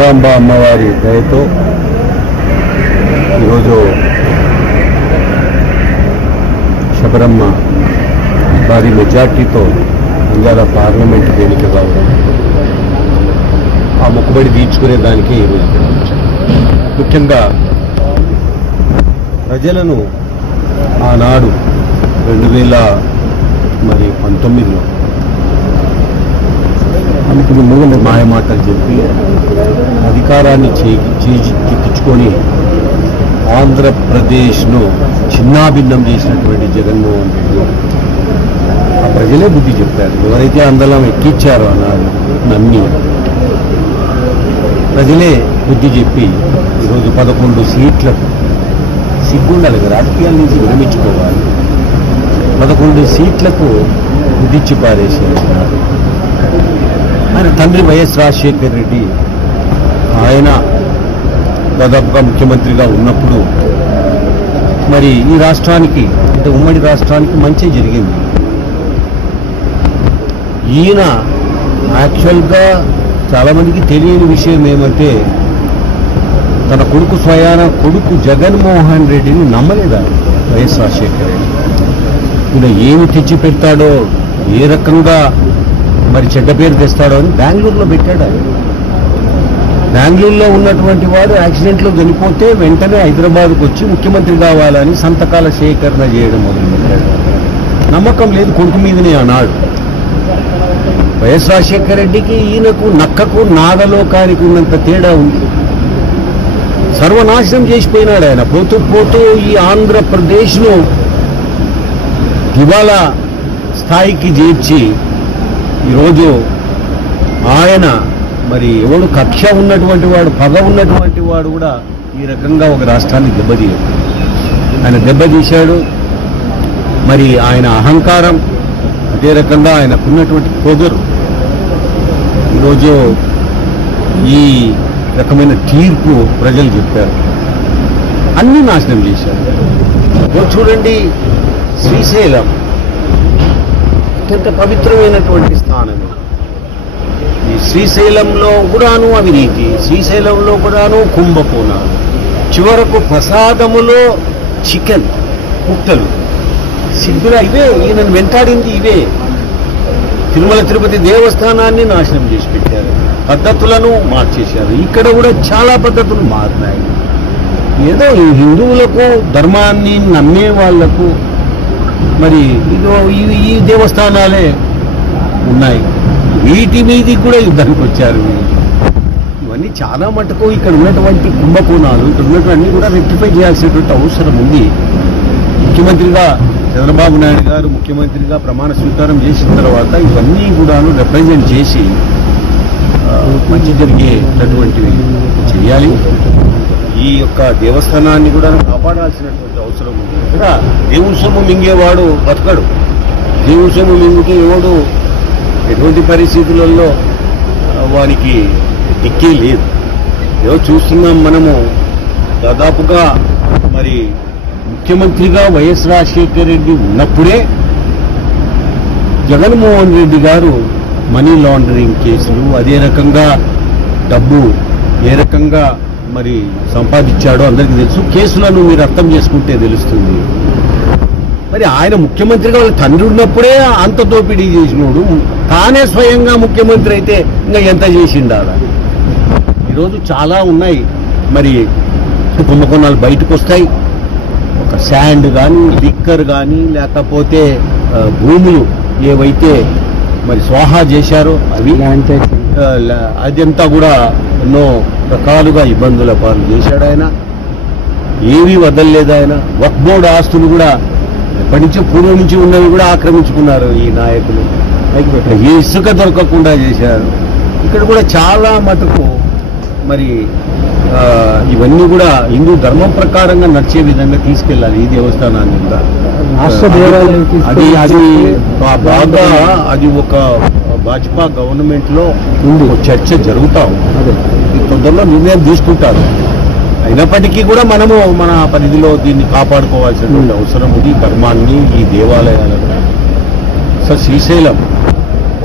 భ్రమరాంబ అమ్మవారి దయతో ఈరోజు శబరమ్మ భారీ మెజార్టీతో నంద్యాల పార్లమెంటు వేదిక కావడం ఆ మొక్కుబడి తీర్చుకునే దానికి ఈరోజు ముఖ్యంగా ప్రజలను ఆనాడు రెండు వేల మరి పంతొమ్మిదిలో అందుకు ముందు మాయమాటలు చెప్పి అధికారాన్ని చేకి చేజిక్కించుకొని ఆంధ్రప్రదేశ్ను చిన్నాభిన్నం చేసినటువంటి జగన్మోహన్ రెడ్డి ఆ ప్రజలే బుద్ధి చెప్పారు. ఎవరైతే అందలం ఎక్కిచ్చారో అన్నారు నమ్మి ప్రజలే బుద్ధి చెప్పి ఈరోజు పదకొండు సీట్లకు సిగ్గుండాలి రాజకీయాల నుంచి విరమించుకోవాలి. పదకొండు సీట్లకు కుదిచ్చి పారేసేసినారు ఆయన తండ్రి వైఎస్ రాజశేఖర్ రెడ్డి ఆయన దాదాపుగా ముఖ్యమంత్రిగా ఉన్నప్పుడు మరి ఈ రాష్ట్రానికి అంటే ఉమ్మడి రాష్ట్రానికి మంచి జరిగింది. ఈయన యాక్చువల్గా చాలామందికి తెలియని విషయం ఏమంటే తన కొడుకు స్వయాన కొడుకు జగన్మోహన్ రెడ్డిని నమ్మలేదా వైఎస్ రాజశేఖర రెడ్డి? ఈయన ఏమి తెచ్చి పెడతాడో ఏ రకంగా మరి చెడ్డ పేరు తెస్తాడో అని బెంగళూరులో పెట్టాడు ఆయన. బెంగళూరులో ఉన్నటువంటి వాడు యాక్సిడెంట్లో చనిపోతే వెంటనే హైదరాబాద్కు వచ్చి ముఖ్యమంత్రి కావాలని సంతకాల సేకరణ చేయడం మొదలుపెట్టాడు. నమ్మకం లేదు కొడుకు మీదనే అన్నాడు. వైఎస్ రాజశేఖర రెడ్డికి ఈయనకు నక్కకు నాగలోకానికి ఉన్నంత తేడా ఉంది. సర్వనాశనం చేసిపోయినాడు ఆయన. పోతూ పోతూ ఈ ఆంధ్రప్రదేశ్ను దివాలా స్థాయికి చేర్చి ఈరోజు ఆయన మరి ఎవడు కక్ష ఉన్నటువంటి వాడు పగ ఉన్నటువంటి వాడు కూడా ఈ రకంగా ఒక రాష్ట్రాన్ని దెబ్బతీయడు. ఆయన దెబ్బతీశాడు. మరి ఆయన అహంకారం అదే రకంగా ఆయనకున్నటువంటి పొగరు ఈరోజు ఈ రకమైన తీర్పు ప్రజలు చెప్పారు. అన్ని నాశనం చేశారు. చూడండి శ్రీశైలం అత్యంత పవిత్రమైనటువంటి స్థానం శ్రీశైలంలో కూడాను అవినీతి శ్రీశైలంలో కూడాను కుంభకోణాలు చివరకు ప్రసాదములో చికెన్ ముక్కలు సిగ్గులా ఇవే ఈయనను వెంటాడింది ఇవే. తిరుమల తిరుపతి దేవస్థానాన్ని నాశనం చేసి పెట్టారు. పద్ధతులను మార్చేశారు. ఇక్కడ కూడా చాలా పద్ధతులు మారినాయి. ఏదో ఈ హిందువులకు ధర్మాన్ని నమ్మే వాళ్ళకు మరి ఇదో ఈ దేవస్థానాలే ఉన్నాయి. వీటి మీదకి కూడా యుద్ధానికి వచ్చారు. ఇవన్నీ చాలా మటుకు ఇక్కడ ఉన్నటువంటి కుంభకోణాలు ఇక్కడ ఉన్నటువంటి కూడా రెక్టిఫై చేయాల్సినటువంటి అవసరం ఉంది. ముఖ్యమంత్రిగా చంద్రబాబు నాయుడు గారు ముఖ్యమంత్రిగా ప్రమాణ స్వీకారం చేసిన తర్వాత ఇవన్నీ కూడాను రిప్రజెంట్ చేసి మంచి జరిగేటటువంటివి చేయాలి. ఈ యొక్క దేవస్థానాన్ని కూడా కాపాడాల్సినటువంటి అవసరం ఉంది. ఇక్కడ దేవుని సొమ్ము మింగేవాడు బతకడు. దేవుని సొమ్ము మింగితే ఎవడు ఎటువంటి పరిస్థితులలో వారికి వానికి దిక్కే లేదు. ఏదో చూస్తున్నాం మనము. దాదాపుగా మరి ముఖ్యమంత్రిగా వైఎస్ రాజశేఖర రెడ్డి ఉన్నప్పుడే జగన్మోహన్ రెడ్డి గారు మనీ లాండరింగ్ కేసులు అదే రకంగా డబ్బు ఏ రకంగా మరి సంపాదించాడో అందరికీ తెలుసు. కేసులను మీరు అర్థం చేసుకుంటే తెలుస్తుంది. మరి ఆయన ముఖ్యమంత్రిగా వాళ్ళ తండ్రి ఉన్నప్పుడే అంత దోపిడీ చేసినోడు తానే స్వయంగా ముఖ్యమంత్రి అయితే ఇంకా ఎంత చేసిండాల ఈరోజు చాలా ఉన్నాయి. మరి కుంభకోణాలు బయటకు వస్తాయి. ఒక శాండ్ కానీ లిక్కర్ కానీ లేకపోతే భూములు ఏవైతే మరి స్వాహా చేశారో అవి అదంతా కూడా ఎన్నో రకాలుగా ఇబ్బందుల పాలు చేశాడు ఆయన. ఏమీ వదలలేదు ఆయన. వక్ బోర్డు ఆస్తులు కూడా ఎప్పటి నుంచో పూర్వం నుంచి ఉన్నవి కూడా ఆక్రమించుకున్నారు ఈ నాయకులు. ఈ ఇసుక దొరకకుండా చేశారు. ఇక్కడ కూడా చాలా మటుకు మరి ఇవన్నీ కూడా హిందూ ధర్మం ప్రకారంగా నడిచే విధంగా తీసుకెళ్ళాలి ఈ దేవస్థానాన్ని కూడా. అది అది బాగా అది ఒక భాజపా గవర్నమెంట్లో ఉంది. ఒక చర్చ జరుగుతా ఉంది. తొందరలో నిర్ణయం తీసుకుంటారు. అయినప్పటికీ కూడా మనము మన పరిధిలో దీన్ని కాపాడుకోవాల్సినటువంటి అవసరం ఉంది ధర్మాన్ని ఈ దేవాలయాలను. సో శ్రీశైలం.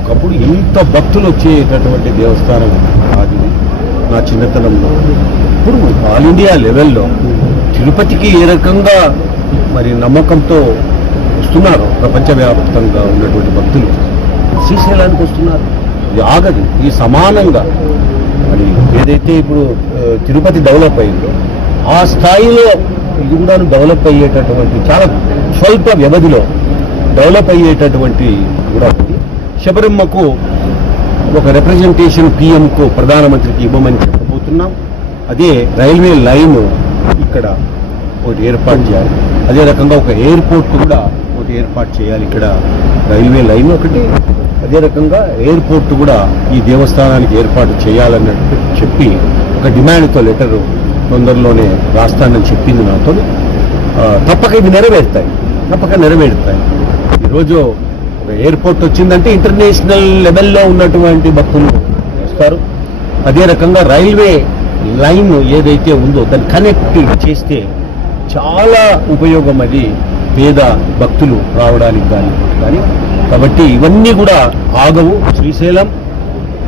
ఒకప్పుడు ఇంత భక్తులు వచ్చేటటువంటి దేవస్థానం అది నా చిన్నతనంలో. ఇప్పుడు ఆల్ ఇండియా లెవెల్లో తిరుపతికి ఏ రకంగా మరి నమ్మకంతో వస్తున్నారు ప్రపంచవ్యాప్తంగా ఉన్నటువంటి భక్తులు శ్రీశైలానికి వస్తున్నారు. ఇది ఆగదు ఈ సమానంగా. మరి ఏదైతే ఇప్పుడు తిరుపతి డెవలప్ అయిందో ఆ స్థాయిలో ఇది కూడా డెవలప్ అయ్యేటటువంటి చాలా స్వల్ప వ్యవధిలో డెవలప్ అయ్యేటటువంటి కూడా ఉంది. శబరిమ్మకు ఒక రిప్రజెంటేషన్ పిఎంకు ప్రధానమంత్రికి ఇవ్వమని చెప్పబోతున్నాం. అదే రైల్వే లైన్ ఇక్కడ ఒకటి ఏర్పాటు చేయాలి. అదే రకంగా ఒక ఎయిర్పోర్ట్ కూడా ఒకటి ఏర్పాటు చేయాలి ఇక్కడ రైల్వే లైన్ ఒకటి. అదే రకంగా ఎయిర్పోర్ట్ కూడా ఈ దేవస్థానానికి ఏర్పాటు చేయాలన్నట్టు చెప్పి ఒక డిమాండ్తో లెటరు తొందరలోనే రాస్తానని చెప్పింది నాతో తప్పక ఇవి నెరవేరుతాయి. తప్పక నెరవేరుతాయి. ఈరోజు ఎయిర్పోర్ట్ వచ్చిందంటే ఇంటర్నేషనల్ లెవెల్లో ఉన్నటువంటి భక్తులు వస్తారు. అదే రకంగా రైల్వే లైన్ ఏదైతే ఉందో దాన్ని కనెక్ట్ చేస్తే చాలా ఉపయోగం అది పేద భక్తులు రావడానికి కానీ కానీ. కాబట్టి ఇవన్నీ కూడా ఆగవు. శ్రీశైలం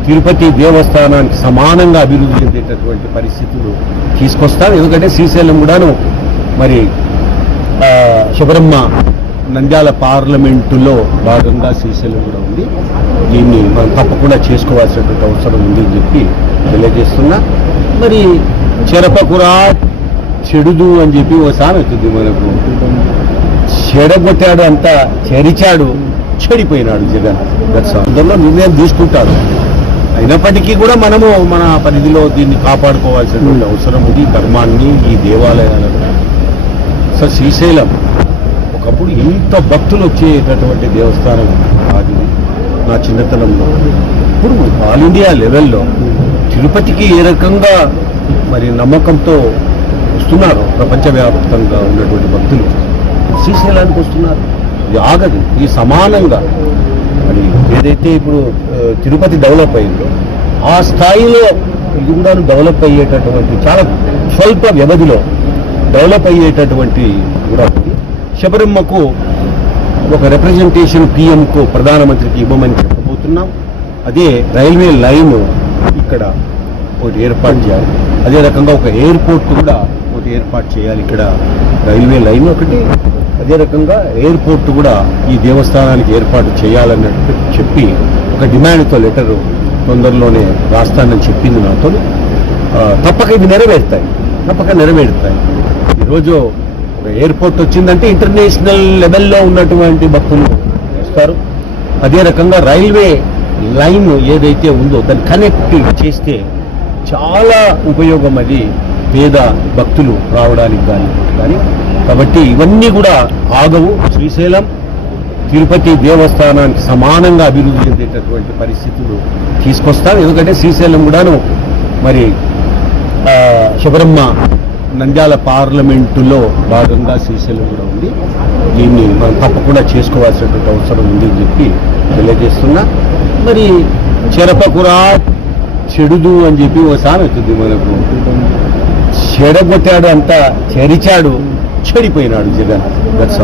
తిరుపతి దేవస్థానానికి సమానంగా అభివృద్ధి చెందేటటువంటి పరిస్థితులు తీసుకొస్తాం. ఎందుకంటే శ్రీశైలం కూడాను మరి శుభ్రహ్మ నంద్యాల పార్లమెంటులో భాగంగా శ్రీశైలం కూడా ఉంది. దీన్ని మనం తప్పకుండా చేసుకోవాల్సినటువంటి అవసరం ఉంది అని చెప్పి తెలియజేస్తున్నా. మరి చెరపకురా చెడుదు అని చెప్పి ఓ సామెత మనకు. చెడగొట్టాడు అంతా చెరిచాడు చెడిపోయినాడు జగన్. దట్స్ నిర్ణయం తీసుకుంటాడు. అయినప్పటికీ కూడా మనము మన పరిధిలో దీన్ని కాపాడుకోవాల్సినటువంటి అవసరం ఉంది. ధర్మాన్ని ఈ దేవాలయాలను. సార్ శ్రీశైలం ఒకప్పుడు ఇంత భక్తులు వచ్చేటటువంటి దేవస్థానం కాదు నా చిన్నతనంలో. ఇప్పుడు ఆల్ ఇండియా లెవెల్లో తిరుపతికి ఏ రకంగా మరి నమ్మకంతో వస్తున్నారు ప్రపంచవ్యాప్తంగా ఉన్నటువంటి భక్తులు? శ్రీశైలానికి వస్తున్నారు. ఇది ఆగదు ఈ సమానంగా. మరి ఏదైతే ఇప్పుడు తిరుపతి డెవలప్ అయిందో ఆ స్థాయిలో ఇది కూడా డెవలప్ అయ్యేటటువంటి చాలా స్వల్ప వ్యవధిలో డెవలప్ అయ్యేటటువంటి కూడా శబరిమ్మకు ఒక రిప్రజెంటేషన్ పిఎంకు ప్రధానమంత్రికి ఇవ్వమని చెప్పబోతున్నాం. అదే రైల్వే లైన్ ఇక్కడ ఒకటి ఏర్పాటు చేయాలి. అదే రకంగా ఒక ఎయిర్పోర్ట్ కూడా ఒకటి ఏర్పాటు చేయాలి ఇక్కడ. రైల్వే లైన్ ఒకటి అదే రకంగా ఎయిర్పోర్ట్ కూడా ఈ దేవస్థానానికి ఏర్పాటు చేయాలన్నట్టు చెప్పి ఒక డిమాండ్తో లెటరు తొందరలోనే రాస్తానని చెప్పింది నాతో తప్పక ఇవి నెరవేరుతాయి. తప్పక నెరవేరుతాయి. ఈరోజు ఎయిర్పోర్ట్ వచ్చిందంటే ఇంటర్నేషనల్ లెవెల్లో ఉన్నటువంటి భక్తులు వస్తారు. అదే రకంగా రైల్వే లైన్ ఏదైతే ఉందో దాన్ని కనెక్ట్ చేస్తే చాలా ఉపయోగం అది పేద భక్తులు రావడానికి కానీ. కానీ కాబట్టి ఇవన్నీ కూడా ఆగవు. శ్రీశైలం తిరుపతి దేవస్థానానికి సమానంగా అభివృద్ధి చెందేటటువంటి పరిస్థితులు తీసుకొస్తాం. ఎందుకంటే శ్రీశైలం కూడాను మరి శబరమ్మ నంద్యాల పార్లమెంటులో భాగంగా శ్రీశైలం కూడా ఉంది. దీన్ని మనం తప్పకుండా చేసుకోవాల్సినటువంటి అవసరం ఉంది అని చెప్పి తెలియజేస్తున్నా. మరి చెరపకురా చెడుదు అని చెప్పి ఓ వచ్చింది మనకు. చెడగొట్టాడు అంతా చెరిచాడు చెడిపోయినాడు జగన్. దట్స్